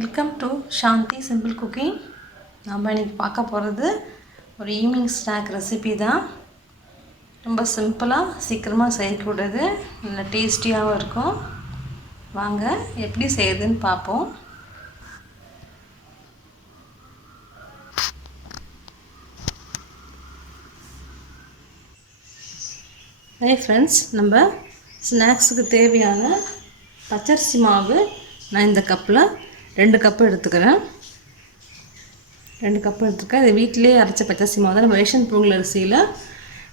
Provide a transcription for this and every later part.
Welcome to Shanti simple cooking. நம்ம இன்றைக்கி பார்க்க போகிறது ஒரு ஈவினிங் ஸ்நாக் ரெசிபி தான். ரொம்ப சிம்பிளாக சீக்கிரமாக செய்யக்கூடாது, நல்ல டேஸ்டியாகவும் இருக்கும். வாங்க எப்படி செய்யுதுன்னு பார்ப்போம். ஹே ஃப்ரெண்ட்ஸ், நம்ம ஸ்நாக்ஸுக்கு தேவையான பச்சரிசி மாவு நான் இந்த கப்பில் 2 கப்பு எடுத்துக்கிறேன். 2 கப்பு எடுத்துக்கிறேன். இது வீட்டிலே அரைச்ச பச்சரிசி மாவு தான். நம்ம ரேஷன் பொங்கல் அரிசியில்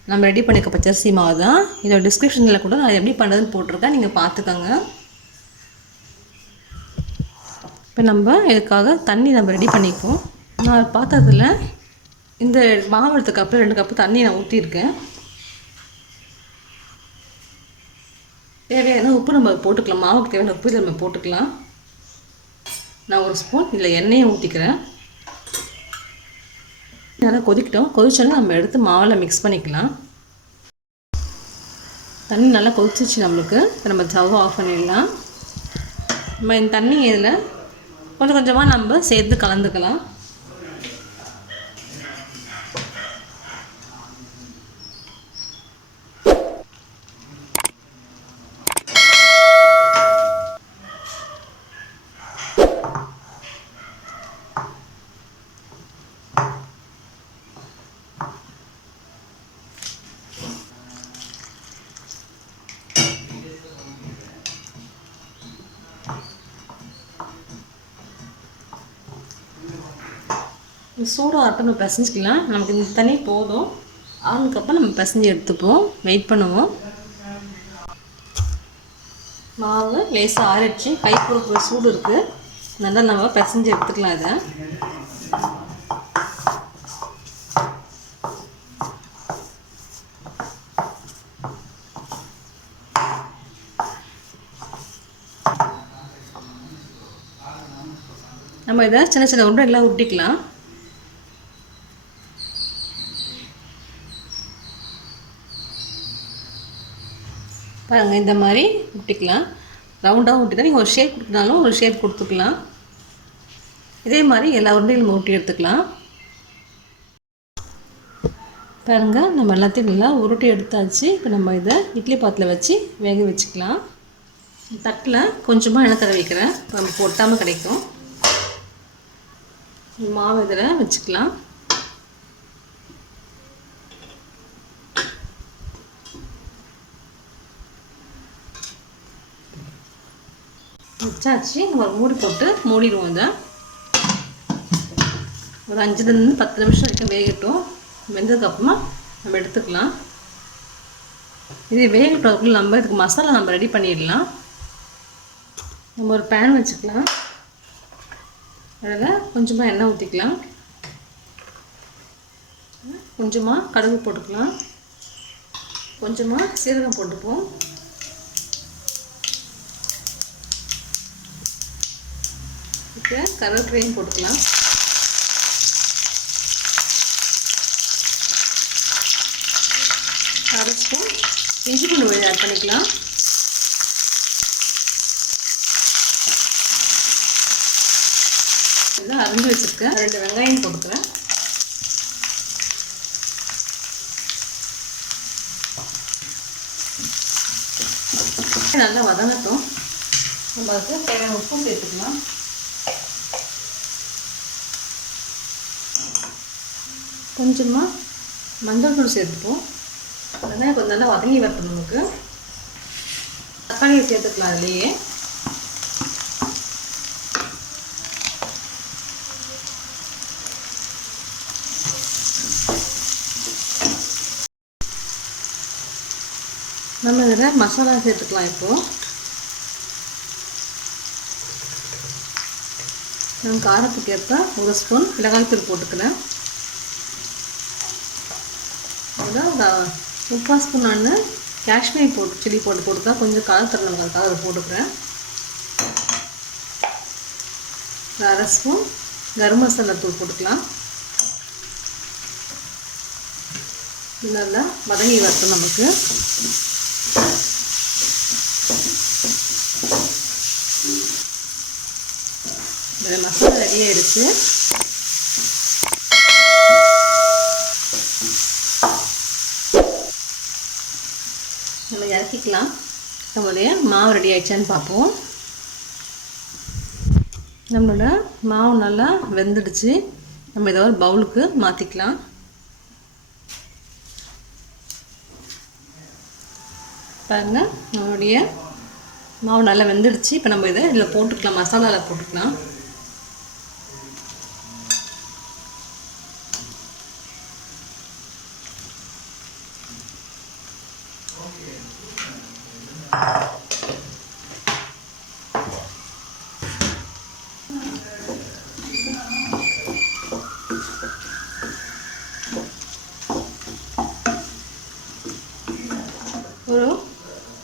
நம்ம ரெடி பண்ணிக்க பச்சரிசி மாவு தான். இதோட டிஸ்கிரிப்ஷனில் கூட நான் எப்படி பண்ணுறதுன்னு போட்டிருக்கேன், நீங்கள் பார்த்துக்கோங்க. இப்போ நம்ம இதுக்காக தண்ணி நம்ம ரெடி பண்ணிப்போம். நான் பார்த்ததில் இந்த மாவு எடுத்த கப்பில் 2 கப்பு தண்ணி நான் ஊற்றிருக்கேன். தேவையான உப்பு நம்ம போட்டுக்கலாம். மாவுக்கு தேவையான உப்பு இதில் நம்ம போட்டுக்கலாம். நான் 1 ஸ்பூன் இதில் எண்ணெயை ஊற்றிக்கிறேன். நல்லா கொதிக்கிட்டோம். கொதிச்சோன்னா நம்ம எடுத்து மாவில் மிக்ஸ் பண்ணிக்கலாம். தண்ணி நல்லா கொதிச்சிச்சு நம்மளுக்கு. இப்போ நம்ம ஸ்டவ் ஆஃப் பண்ணிடலாம். நம்ம இந்த தண்ணி இதில் கொஞ்சம் கொஞ்சமாக நம்ம சேர்த்து கலந்துக்கலாம். சூடாக நம்ம பிசைஞ்சிக்கலாம். நமக்கு இந்த தண்ணி போதும். ஆனதுக்கப்புறம் நம்ம பிசைஞ்சு எடுத்துப்போம். வெயிட் பண்ணுவோம். மாவு லேசாக ஆறிடுச்சு. கை பொறுப்பு சூடு இருக்குது. நல்லா நம்ம பிசைஞ்சு எடுத்துக்கலாம். இதை நம்ம இதை சின்ன சின்ன உருண்டைகளாக உருட்டிக்கலாம். பாருங்கள், இந்த மாதிரி உருட்டிக்கலாம். ரவுண்டாக ஊட்டி தான் நீங்கள் ஒரு ஷேப் கொடுத்தனாலும் ஒரு ஷேப் கொடுத்துக்கலாம். இதே மாதிரி எல்லா உருண்டையும் ஊட்டி எடுத்துக்கலாம். பாருங்கள், நம்ம எல்லாத்தையும் நல்லா உருட்டி எடுத்தாச்சு. இப்போ நம்ம இதை இட்லி பாத்திரத்தில் வச்சு வேக வச்சுக்கலாம். தட்டில் கொஞ்சமாக எண்ணெய் தடவிக்கிறேன். இப்போ நம்ம ஒட்டாமல் கிடைக்கும். மாவு இதில் வச்சுக்கலாம். வச்சாச்சு. நம்ம மூடி போட்டு மூடிடுவோம். இதை ஒரு 5லேருந்து 10 நிமிஷம் வரைக்கும் வேகட்டும். வெந்ததுக்கப்புறமா நம்ம எடுத்துக்கலாம். இது வேகட்டுறதுக்குள்ள நம்ம இதுக்கு மசாலா நம்ம ரெடி பண்ணிடலாம். நம்ம ஒரு பேன் வச்சுக்கலாம். அதில் கொஞ்சமாக எண்ணெய் ஊற்றிக்கலாம். கொஞ்சமாக கடுகு போட்டுக்கலாம். கொஞ்சமாக சீரகம் போட்டுப்போம். இப்போ கருவேப்பிலையும் போட்டுக்கலாம். அரை ஸ்பூன் இஞ்சி பூண்டு விழுது ஆட் பண்ணிக்கலாம். இதெல்லாம் அரைஞ்சி வச்சுருக்கேன். 2 வெங்காயம் போட்டுக்கிறேன். நல்லா வதங்கட்டும். நம்ம அதுக்கு தேவையான உப்பும் சேர்த்துக்கலாம். கொஞ்சமாக மஞ்சள் தூள் சேர்த்துப்போம். வெங்காயம் கொஞ்சம் நல்லா வதங்கி வரட்டும். நமக்கு தக்காளியை சேர்த்துக்கலாம். அதுலேயே நம்ம இதில் மசாலா சேர்த்துக்கலாம். இப்போது நான் காரத்துக்கு ஏற்ப 1 ஸ்பூன் மிளகாய்த்தூள் போட்டுக்கிறேன். அதான் ஒரு 3/4 ஸ்பூன் நான் காஷ்மீர் சில்லி போட்டுக்கா கொஞ்சம் கலர் தரணும். அதுக்காக அதை போட்டுக்கிறேன். ஒரு 1/2 ஸ்பூன் கரம் மசாலா தூள் போட்டுக்கலாம். இது நல்லா வதங்கி வரட்டும். நமக்கு இந்த மசாலா ரெடி ஆயிடுச்சு. நம்ம இறக்கிக்கலாம். நம்மளுடைய மாவு ரெடி ஆயிடுச்சான்னு பார்ப்போம். நம்மளோட மாவு நல்லா வெந்துடுச்சு. நம்ம இதை ஒரு பவுலுக்கு மாற்றிக்கலாம். பாருங்கள், நம்மளுடைய மாவு நல்லா வெந்துடுச்சு. இப்போ நம்ம இதை இதில் போட்டுக்கலாம், மசாலாவில் போட்டுக்கலாம். ஒரு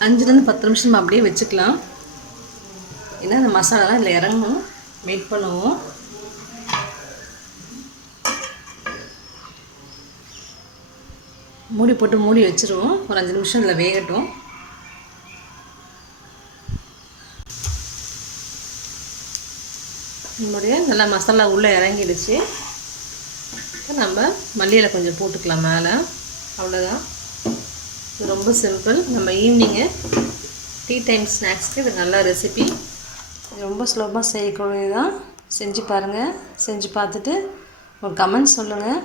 5லேருந்து 10 நிமிஷம் நம்ம அப்படியே வச்சுக்கலாம். ஏன்னா அந்த மசாலாலாம் இதில் இறங்கணும். வெயிட் பண்ணுவோம். மூடி போட்டு மூடி வச்சுருவோம். ஒரு 5 நிமிஷம் இதில் வேகட்டும். நம்மளுடைய நல்லா மசாலா உள்ளே இறங்கிடுச்சு. இப்போ நம்ம மல்லியில கொஞ்சம் போட்டுக்கலாம் மேலே. அவ்வளோதான். இது ரொம்ப சிம்பிள். நம்ம ஈவினிங்கு டீ டைம் ஸ்நாக்ஸ்க்கு இது நல்ல ரெசிபி. இது ரொம்ப சுலபமாக செய்யக்கூடியதான். செஞ்சு பாருங்கள். செஞ்சு பார்த்துட்டு ஒரு கமெண்ட் சொல்லுங்கள்.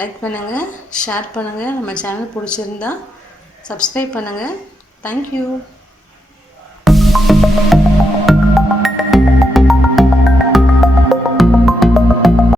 லைக் பண்ணுங்கள், ஷேர் பண்ணுங்கள். நம்ம சேனல் பிடிச்சிருந்தா சப்ஸ்கிரைப் பண்ணுங்கள். தேங்க்யூ.